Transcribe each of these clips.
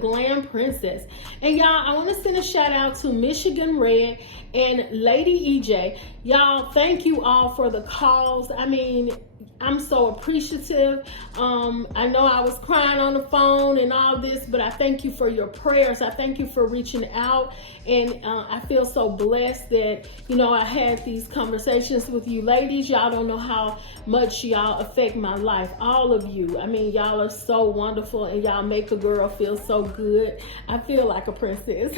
Glam Princess. And y'all, I want to send a shout out to Michigan Red and Lady EJ. Y'all, thank you all for the calls. I mean, I'm so appreciative. I know I was crying on the phone and all this, but I thank you for your prayers. I thank you for reaching out. And I feel so blessed that, you know, I had these conversations with you ladies. Y'all don't know how much y'all affect my life. All of you. I mean, y'all are so wonderful and y'all make a girl feel so good. I feel like a princess.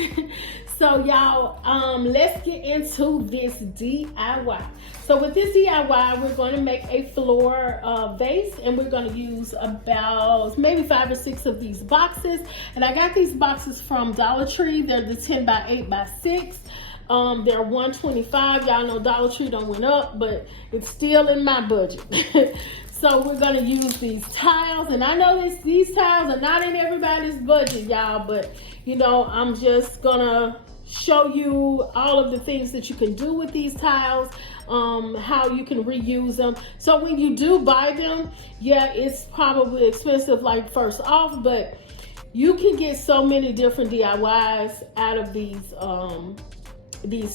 So y'all, let's get into this DIY. So with this DIY, we're going to make a floor vase, and we're going to use about maybe 5 or 6 of these boxes. And I got these boxes from Dollar Tree. They're the 10 by 8 by 6. They're $125. Y'all know Dollar Tree don't went up, but it's still in my budget. So we're going to use these tiles, and I know these tiles are not in everybody's budget, y'all, but you know, I'm just gonna show you all of the things that you can do with these tiles, how you can reuse them. So when you do buy them, yeah, it's probably expensive like first off, but you can get so many different DIYs out of these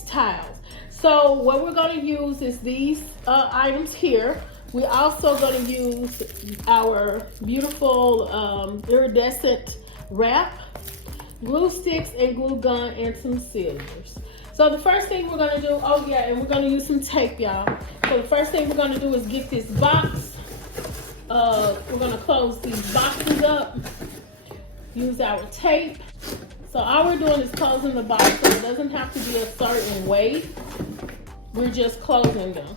tiles. So what we're going to use is these items here. We're also going to use our beautiful iridescent wrap, glue sticks and glue gun, and some scissors. So the first thing we're going to do, oh yeah, and we're going to use some tape, y'all. So the first thing we're going to do is get this box. We're going to close these boxes up, use our tape. So all we're doing is closing the box, so it doesn't have to be a certain way. We're just closing them.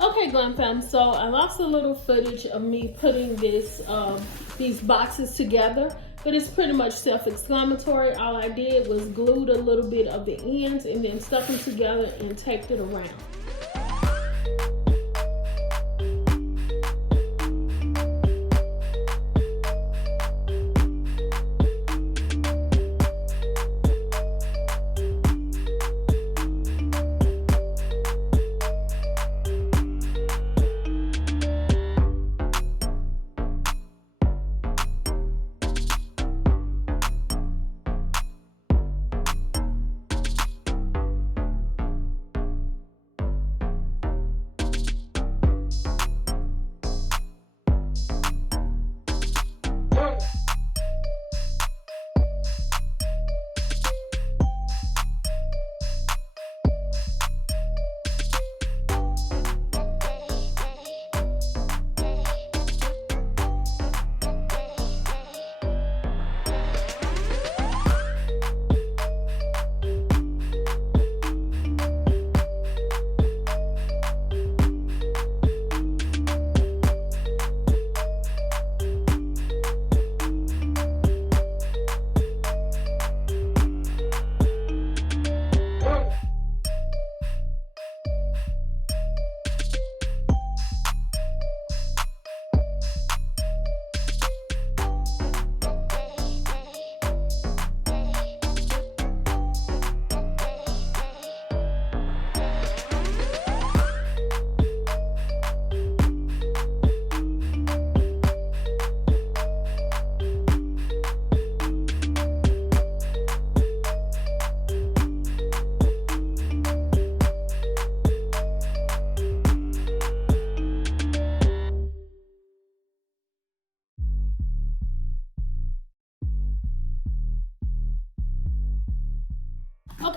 Okay, Glam fam, so I lost a little footage of me putting these boxes together, but it's pretty much self-explanatory. All I did was glued a little bit of the ends and then stuck them together and taped it around.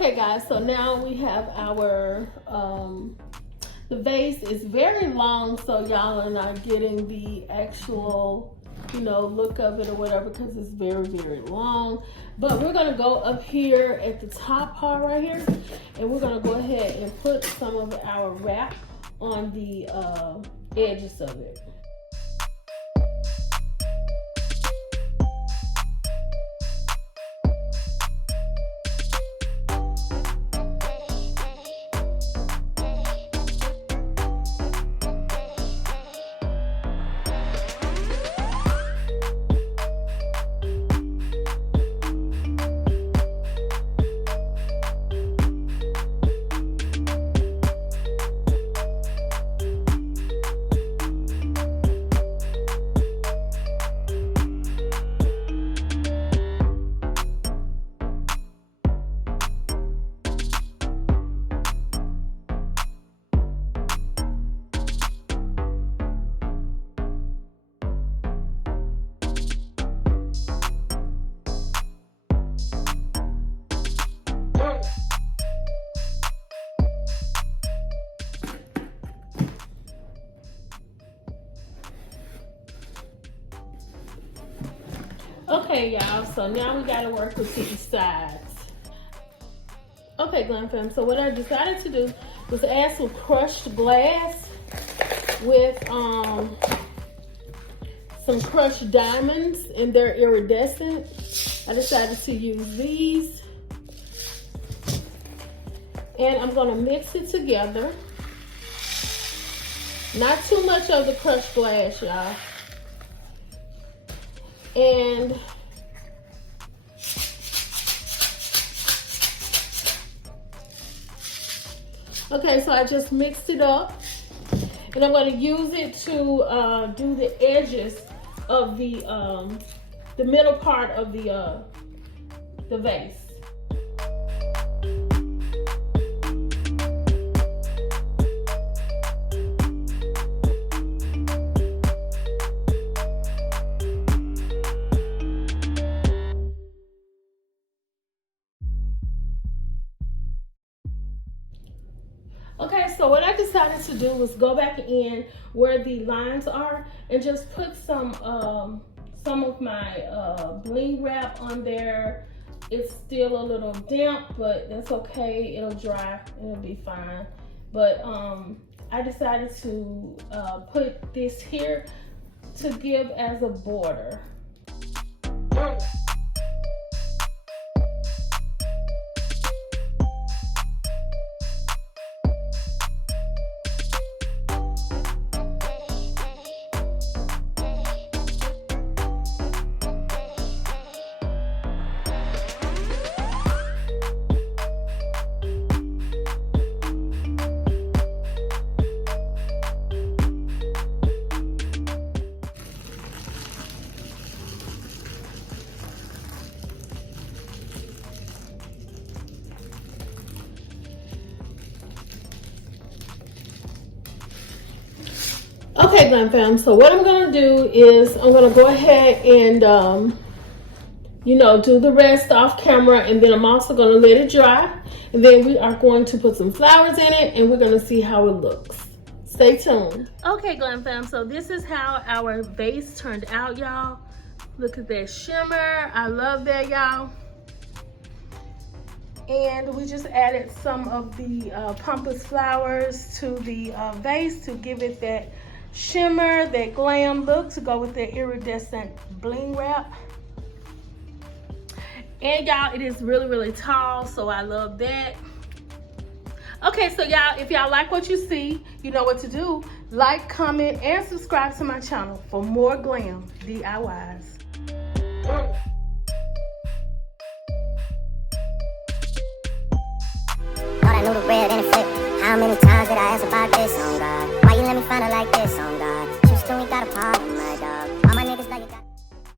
Okay guys, so now we have our the vase is very long, so y'all are not getting the actual, you know, look of it or whatever, because it's very, very long. But we're gonna go up here at the top part right here, and we're gonna go ahead and put some of our wrap on the edges of it. Okay, y'all, so now we gotta work with these sides. Okay, Glam fam, so what I decided to do was add some crushed glass with some crushed diamonds, and they're iridescent. I decided to use these. And I'm gonna mix it together. Not too much of the crushed glass, y'all. And okay, so I just mixed it up, and I'm going to use it to do the edges of the middle part of the vase. Okay, so what I decided to do was go back in where the lines are and just put some of my bling wrap on there. It's still a little damp, but that's okay. It'll dry. It'll be fine. But I decided to put this here to give as a border. Okay, Glam fam, so what I'm going to do is I'm going to go ahead and, you know, do the rest off camera, and then I'm also going to let it dry. And then we are going to put some flowers in it, and we're going to see how it looks. Stay tuned. Okay, Glam fam, so this is how our vase turned out, y'all. Look at that shimmer. I love that, y'all. And we just added some of the pampas flowers to the vase to give it that shimmer, that glam look, to go with the iridescent bling wrap. And y'all, it is really, really tall, so I love that. Okay, so y'all, if y'all like what you see, you know what to do. Like, comment, and subscribe to my channel for more glam DIYs. Thought I knew the red and the flip. How many times did I ask about this on God? Why you let me find it like this on God?